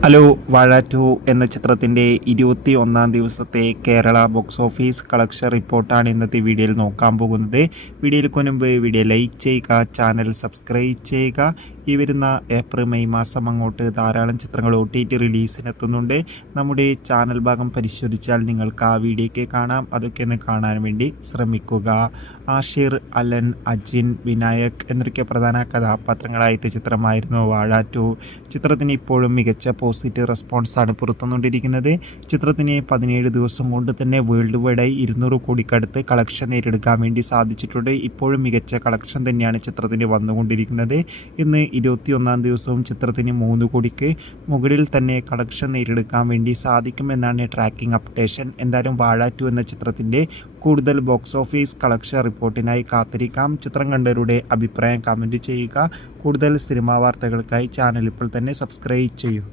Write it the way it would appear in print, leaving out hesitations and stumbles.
Hello വാഴ 2 എന്ന ചിത്രത്തിൻ്റെ 21-ാം ദിവസത്തെ കേരള ബോക്സ് ഓഫീസ് കളക്ഷൻ റിപ്പോർട്ടാണ് ഇന്നത്തെ വീഡിയോയിൽ നോക്കാൻ പോകുന്നത്. വീഡിയോയിൽ മുൻപ് വീഡിയോ ലൈക്ക് ചെയ്യുക, ചാനൽ സബ്സ്ക്രൈബ് ചെയ്യുക. ഈ വരുന്ന ഏപ്രിൽ മെയ് മാസം അങ്ങോട്ട് ധാരാളം ചിത്രങ്ങൾ OTT റിലീസിനെത്തുന്നുണ്ട്. നമ്മുടെ ചാനൽ ഭാഗം പരിശോധിച്ചാൽ നിങ്ങൾക്ക് ആ വീഡിയോയ്ക്ക് കാണാം. അതൊക്കെ ഒന്ന് കാണാൻ വേണ്ടി ശ്രമിക്കുക. ആഷിർ, അലൻ, അജിൻ, വിനായക് എന്നൊക്കെ പ്രധാന കഥാപാത്രങ്ങളായ ചിത്രമായിരുന്നു വാഴ 2. ചിത്രത്തിന് ഇപ്പോഴും മികച്ച പോസിറ്റീവ് റെസ്പോൺസാണ് പുറത്തുകൊണ്ടിരിക്കുന്നത്. ചിത്രത്തിന് 17 ദിവസം കൊണ്ട് തന്നെ വേൾഡ് വൈഡായി 200 കോടിക്കടുത്ത് കളക്ഷൻ നേടിയെടുക്കാൻ വേണ്ടി സാധിച്ചിട്ടുണ്ട്. ഇപ്പോഴും മികച്ച കളക്ഷൻ തന്നെയാണ് ചിത്രത്തിന് വന്നുകൊണ്ടിരിക്കുന്നത്. ഇന്ന് 21-ാം ദിവസവും ചിത്രത്തിന് 3 കോടിക്ക് മുകളിൽ തന്നെ കളക്ഷൻ നേടിയെടുക്കാൻ വേണ്ടി സാധിക്കുമെന്നാണ് ട്രാക്കിംഗ് അപ്ഡേഷൻ. എന്തായാലും വാഴ 2 എന്ന ചിത്രത്തിൻ്റെ കൂടുതൽ ബോക്സ് ഓഫീസ് കളക്ഷൻ റിപ്പോർട്ടിനായി കാത്തിരിക്കാം. ചിത്രം കണ്ടവരുടെ അഭിപ്രായം കമൻറ്റ് ചെയ്യുക. കൂടുതൽ സിനിമാ വാർത്തകൾക്കായി ചാനൽ ഇപ്പോൾ തന്നെ സബ്സ്ക്രൈബ് ചെയ്യൂ.